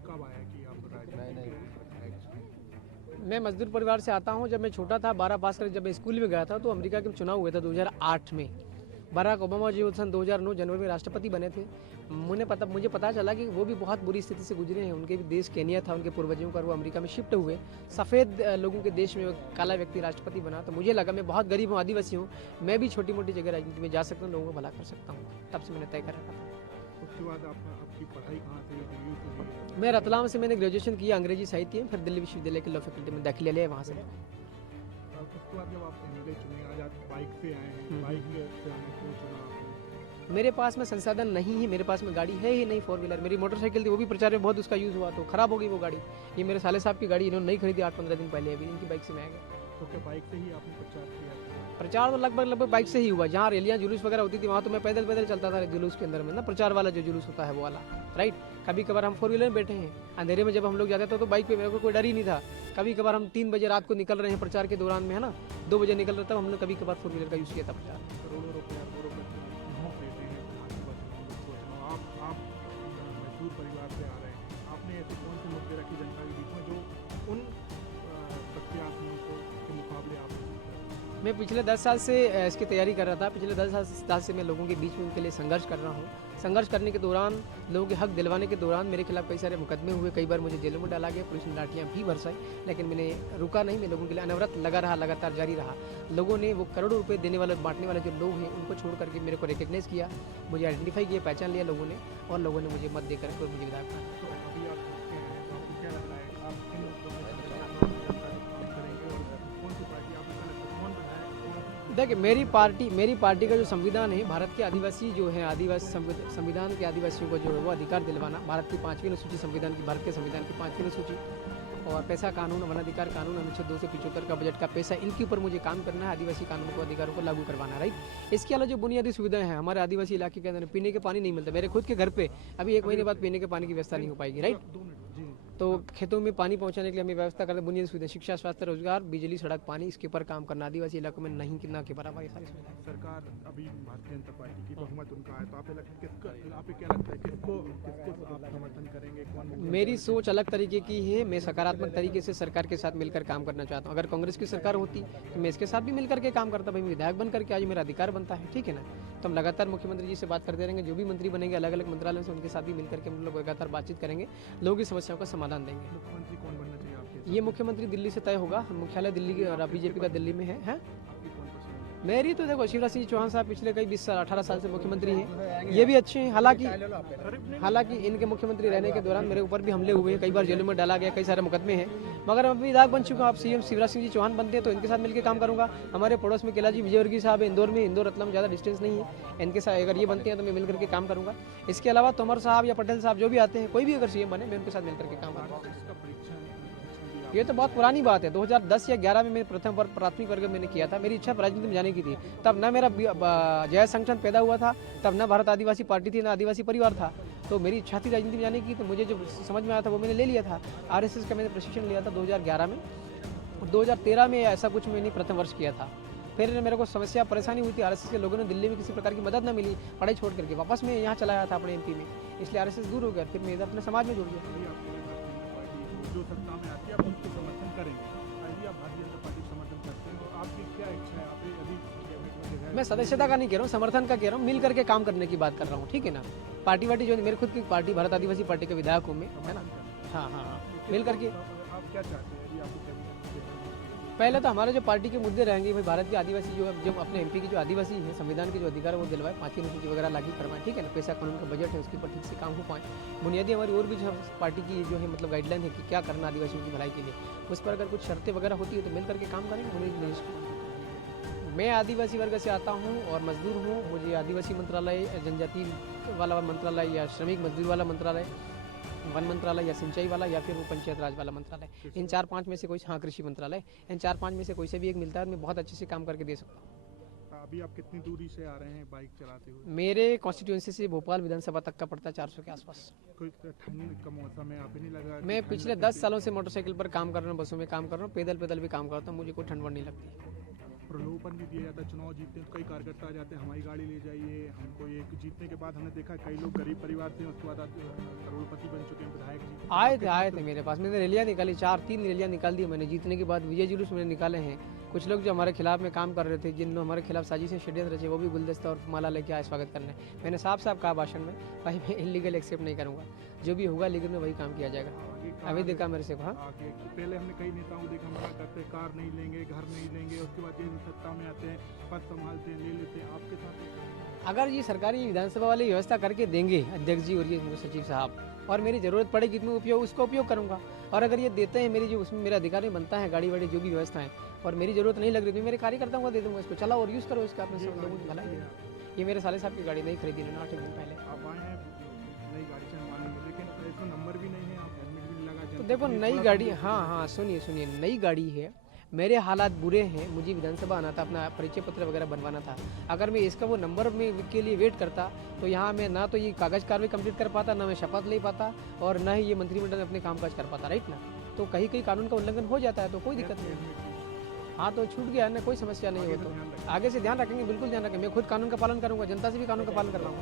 कब आया कि आप राजनीति में आए विधायक? मैं मजदूर परिवार से आता हूं। जब मैं छोटा था 12 पास कर जब मैं स्कूल में गया था तो अमेरिका के चुनाव हुए थे 2008 में। बराक ओबामा जी सन 2009 जनवरी में राष्ट्रपति बने थे। मुझे पता चला कि वो भी बहुत बुरी स्थिति से गुजरे हैं। उनके भी देश केनिया था, उनके पूर्वजों का, वो अमेरिका में शिफ्ट हुए। सफ़ेद लोगों के देश में काला व्यक्ति राष्ट्रपति बना। तो मुझे लगा मैं बहुत गरीब हूँ, आदिवासी हूँ, मैं भी छोटी मोटी जगह राजनीति में जा सकता हूँ, लोगों को भला कर सकता हूँ। तब से मैंने तय कर रखा था। उसके बाद आपकी पढ़ाई कहाँ से हुई थी? मैं रतलाम से मैंने ग्रेजुएशन किया अंग्रेजी साहित्य में, फिर दिल्ली विश्वविद्यालय के लॉ फैकल्टी में दाखिला लिया वहाँ से। उसके बाद जब आप एमएलए चुने, आज आप बाइक पे आए हैं, बाइक से आने क्यों चुना आपने? मेरे पास में संसाधन नहीं है, मेरे पास में गाड़ी है ही नहीं, 4 व्हीलर। मेरी मोटरसाइकिल थी, वो भी प्रचार में बहुत उसका यूज़ हुआ तो ख़राब हो गई वो गाड़ी। ये मेरे साले साहब की गाड़ी इन्होंने नहीं खरीदी 8-15 दिन पहले, अभी इनकी बाइक से मैं आ गया। तो क्या बाइक से ही आपने प्रचार किया? प्रचार तो लगभग बाइक से ही हुआ। जहाँ रैलियाँ जुलूस वगैरह होती थी वहाँ तो मैं पैदल चलता था जुलूस के अंदर में ना, प्रचार वाला जो जुलूस होता है वो वाला, राइट। कभी कभार हम 4 व्हीलर में बैठे हैं, अंधेरे में जब हम लोग जाते थे तो बाइक पे मेरे को कोई डर ही नहीं था। कभी कभार हम 3 बजे रात को निकल रहे हैं प्रचार के दौरान में, है ना, 2 बजे निकल रहे था, हमने कभी कभार 4 व्हीलर का यूज़ किया था प्रचार। करोड़ों रुपए अरबों रुपए घूस देते हैं आप मजदूर परिवार से आ रहे हैं, आपने ऐसे कौन से मुद्दे रखे जनता के बीच में जो उन प्रत्याशियों के मुकाबले आप? मैं पिछले 10 साल से इसकी तैयारी कर रहा था। पिछले 10 साल से मैं लोगों के बीच में उनके लिए संघर्ष कर रहा हूँ। संघर्ष करने के दौरान, लोगों के हक दिलवाने के दौरान मेरे खिलाफ कई सारे मुकदमे हुए, कई बार मुझे जेलों में डाला गया, पुलिस ने लाठियाँ भी बरसाई, लेकिन मैंने रुका नहीं। मैं लोगों के लिए अनवरत लगा रहा, लगातार जारी रहा। लोगों ने वो करोड़ों रुपए देने वाले, बांटने वाले जो लोग हैं उनको छोड़ करके मेरे को रिकग्नाइज किया, मुझे आइडेंटिफाई किया, पहचान लिया लोगों ने, और लोगों ने मुझे मत देकर मुझे विधायक बनाया। तो अभी आप देखते हैं तो आपको क्या लग रहा है, आप किन लोगों के साथ काम करेंगे और कौन सी पार्टी आपको क्या लगता है कौन बनाए? देखिए, मेरी पार्टी का जो संविधान है, भारत के आदिवासी जो है, आदिवासी संविधान के आदिवासियों को जो है वो अधिकार दिलवाना, भारत की 5वीं अनुसूची संविधान की, भारत के संविधान की 5वीं अनुसूची, और पैसा कानून, वन अधिकार कानून, अनुच्छेद 275 का बजट का पैसा, इनके ऊपर मुझे काम करना है, आदिवासी कानून को, अधिकारों को लागू करवाना है, राइट। इसके अलावा जो बुनियादी सुविधाएं हैं हमारे आदिवासी इलाके के अंदर, पीने के पानी नहीं मिलता। मेरे खुद के घर पे अभी 1 महीने बाद पीने के पानी की व्यवस्था नहीं हो पाएगी, राइट। 2 मिनट जी। तो खेतों में पानी पहुंचाने के लिए हमें व्यवस्था करते, बुनियादी सुविधा, शिक्षा, स्वास्थ्य, रोजगार, बिजली, सड़क, पानी, इसके ऊपर काम करना, आदिवासी इलाकों में नहीं कितना के बराबर ये सारी सुविधाएं। सरकार अभी भारतीय जनता पार्टी की बहुमत उनका है, तो आपको क्या लगता है किसको आप समर्थन करेंगे? कौन? मेरी सोच अलग तरीके की है। मैं सकारात्मक तरीके से सरकार के साथ मिलकर काम करना चाहता हूँ। अगर कांग्रेस की सरकार होती तो मैं इसके साथ भी मिलकर के काम करता। भाई, मैं विधायक बन करके आज मेरा अधिकार बनता है, ठीक है ना। तो हम लगातार मुख्यमंत्री जी से बात करते रहेंगे, जो भी मंत्री बनेंगे अलग अलग मंत्रालयों से, उनके साथ भी मिलकर के हम लोग लगातार बातचीत करेंगे, लोगों की समस्याओं का समाधान देंगे। मुख्यमंत्री कौन बनना चाहिए आपके? ये मुख्यमंत्री दिल्ली से तय होगा, मुख्यालय दिल्ली की, और बीजेपी का दिल्ली में है। आपकी कौन पसंद है? मेरी तो देखो, शिवराज सिंह चौहान साहब पिछले कई 20 साल, 18 साल से मुख्यमंत्री हैं, ये भी अच्छे हैं। हालांकि इनके मुख्यमंत्री रहने के दौरान मेरे ऊपर भी हमले हुए हैं, कई बार जेलों में डाला गया, कई सारे मुकदमे हैं, मगर अब विधायक बन चुका हूं। आप सीएम शिवराज सिंह जी चौहान बनते हैं तो इनके साथ मिलकर काम करूंगा। हमारे पड़ोस में कैलाश जी विजयवर्गीय साहब है, इंदौर में, इंदौर रतलाम ज़्यादा डिस्टेंस नहीं है, इनके साथ अगर ये बनते हैं तो मैं मिलकर के काम करूंगा। इसके अलावा तोमर साहब या पटेल साहब जो भी आते हैं, कोई भी अगर सीएम बने, मैं उनके साथ मिलकर के काम करूँगा। इसका परीक्षा ये तो बहुत पुरानी बात है। 2010 या 11 में मैंने प्रथम वर्ग प्राथमिक वर्ग मैंने किया था। मेरी इच्छा राजनीति में जाने की थी। तब ना मेरा जय संगठन पैदा हुआ था, तब ना भारत आदिवासी पार्टी थी, ना आदिवासी परिवार था। तो मेरी इच्छा थी राजनीति में जाने की, तो मुझे जो समझ में आया था वो मैंने ले लिया था। आरएसएस का मैंने प्रशिक्षण लिया था 2011 में, 2013 में ऐसा कुछ मैंने प्रथम वर्ष किया था। फिर मेरे को समस्या परेशानी हुई थी, आरएसएस के लोगों ने दिल्ली में किसी प्रकार की मदद न मिली, पढ़ाई छोड़ करके वापस मैं यहाँ चला आया था अपने एमपी में, इसलिए आरएसएस दूर हो गया। फिर मैं इधर अपने समाज में जुड़ गया। जो सत्ता में आती है आप उसको समर्थन करेंगे, यदि आप भारतीय जनता पार्टी का समर्थन करते हैं तो आपकी क्या इच्छा है? आप अभी मैं सदस्यता का नहीं कह रहा हूँ, समर्थन का कह रहा हूँ, मिल करके काम करने की बात कर रहा हूँ, ठीक है ना। पार्टी वार्टी जो मेरे खुद की पार्टी भारत आदिवासी पार्टी का विधायक हूँ मैं, है ना। हाँ हाँ हाँ, मिल करके। आप क्या चाहते हैं यदि आपको पहले तो हमारे जो पार्टी के मुद्दे रहेंगे, भाई भारत के आदिवासी जो अपने एमपी के जो आदिवासी हैं, संविधान के जो अधिकार है वो दिलवाए, 5वीं अनुसूची वगैरह लागू करवाएं, ठीक है ना। पैसा कानून का बजट है, उसके ऊपर ठीक से काम हो पाए। बुनियादी हमारी और भी जो पार्टी की जो है मतलब गाइडलाइन है कि क्या करना आदिवासियों की भलाई के लिए, उस पर अगर कुछ शर्तें वगैरह होती है तो मिल करके काम करेंगे। मैं आदिवासी वर्ग से आता हूँ और मजदूर हूँ। मुझे आदिवासी मंत्रालय, जनजाति वाला मंत्रालय, या श्रमिक मजदूर वाला मंत्रालय, वन मंत्रालय, या सिंचाई वाला, या फिर वो पंचायत राज वाला मंत्रालय, इन 4-5 में से कोई, हाँ कृषि मंत्रालय, इन 4-5 में से कोई से भी एक मिलता है, मैं बहुत अच्छे से काम करके दे सकता हूँ। अभी आप कितनी दूरी से आ रहे हैं बाइक चलाते हुए? मेरे कॉन्स्टिट्यूंसी से भोपाल विधानसभा तक का पड़ता है 400 के आसपास। कोई ठंड का मौसम है, आप ही नहीं लगा? मैं पिछले 10 सालों से मोटरसाइकिल पर काम कर रहा हूँ, बसों में काम कर रहा हूँ, पैदल भी काम करता हूँ, मुझे कोई ठंड वंड नहीं लगती। प्रलोभन भी दिया जाता है, चुनाव जीतते हैं तो कई कार्यकर्ता आ जाते हैं, हमारी गाड़ी ले जाइए हमको। ये जीतने के बाद हमने देखा कई लोग गरीब परिवार थे, उसके बाद आज करोड़पति बन चुके हैं विधायक जी। आए थे मेरे पास। मैंने रैलियाँ निकाली, 3 रैलियाँ निकाल दी मैंने। जीतने के बाद विजय जुलूस मैंने निकाले हैं। कुछ लोग जो हमारे खिलाफ में काम कर रहे थे, जिन हमारे खिलाफ साजिशें षड्यंत्र रचे, वो भी गुलदस्ता और माला लेके आए स्वागत करने। मैंने साफ साफ कहा भाषण में, भाई मैं इलीगल एक्सेप्ट नहीं करूँगा, जो भी होगा लीगल में वही काम किया जाएगा। आगे अभी देखा मेरे से। हाँ, आगे पहले हमने कई नेताओं को देखा मना करते हैं, कार नहीं लेंगे, घर नहीं लेंगे, उसके बाद ये सत्ता में आते हैं, पद संभालते हैं, ले लेते हैं। आपके साथ अगर ये सरकारी विधानसभा वाली व्यवस्था करके देंगे अध्यक्ष जी और ये सचिव साहब, और मेरी ज़रूरत पड़ेगी तो मैं उसका उपयोग करूँगा। और अगर ये देते हैं, मेरी जो उसमें मेरा अधिकार में बनता है, गाड़ी वाड़ी जो भी व्यवस्था है, और मेरी ज़रूरत नहीं लग रही तो मेरे कार्यकर्ताओं को दे दूँगा, इसको चलाओ और यूज़ करो इसका अपने लोगों की भलाई है। ये मेरे साले साहब की गाड़ी नहीं खरीदी उन्होंने 8 दिन पहले। आप आए हैं नई गाड़ी से मानेंगे, लेकिन इसमें नंबर भी नहीं है, आप हेलमेट भी नहीं लगा। तो देखो नई गाड़ी, हाँ, सुनिए, नई गाड़ी है, मेरे हालात बुरे हैं, मुझे विधानसभा आना था, अपना परिचय पत्र वगैरह बनवाना था। अगर मैं इसका वो नंबर में के लिए वेट करता तो यहाँ मैं ना तो ये कागज कार्रवाई कंप्लीट कर पाता, ना मैं शपथ ले पाता, और ना ही ये मंत्रिमंडल में अपने कामकाज कर पाता, राइट ना। तो कहीं कहीं कानून का उल्लंघन हो जाता है तो कोई दिक्कत नहीं। हाँ, तो छूट गया ना, कोई समस्या नहीं हो। तो आगे से ध्यान रखेंगे, बिल्कुल ध्यान रखेंगे। मैं खुद कानून का पालन करूँगा, जनता से भी कानून का पालन कर रहा हूँ।